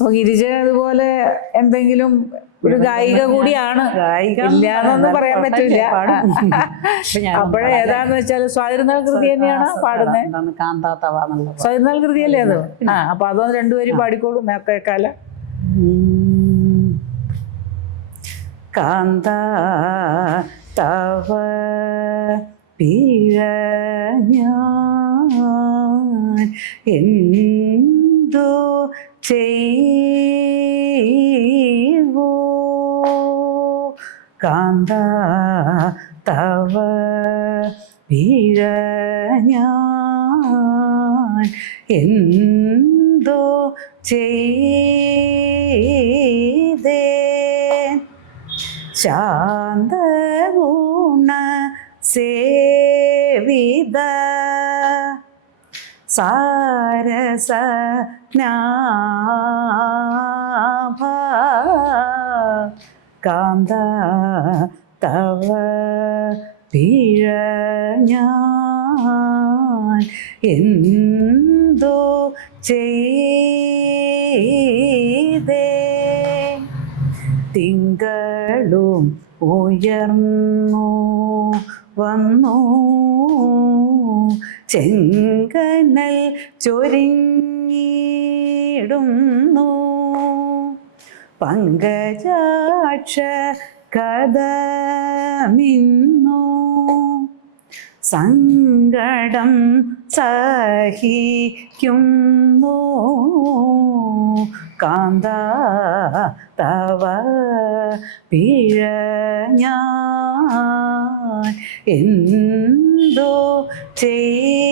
അപ്പൊ ഗിരിജ അതുപോലെ എന്തെങ്കിലും ഒരു ഗായിക കൂടിയാണ്, ഇല്ലാന്നൊന്നും പറയാൻ പറ്റില്ല. അപ്പോഴേ ഏതാന്ന് വെച്ചാൽ സ്വാതിരുന്നാൾ കൃതി തന്നെയാണ് പാടുന്നത്. സ്വാതിരുന്നാൾ കൃതിയല്ലേ അത്? അപ്പൊ അതൊന്ന് രണ്ടുപേരും പാടിക്കോളൂ, കേക്കാല. കാന്ത തവ പിഴ ഞാൻ എന്തോ ചെയ്വോ, കാന്ത തവ പിഴ ഞാൻ എന്തോ ചെയ്തേ, ശാന്തഗുണ സേവിത സാരസ നാഭ, കാന്ത തവ പിഴ ഞാൻ എന്തോ ചെയ്തേ, തിങ്കളും ഉയർന്നു വന്നു ചെങ്കനൽ ചൊരിഞ്ഞിടുന്നു, പങ്കജാക്ഷ കഥമിന്നു സങ്കടം സഹിക്കുന്നു, കാന്ത തവ പിഴ ഞാൻ എന്തോ ചെയ്തേ.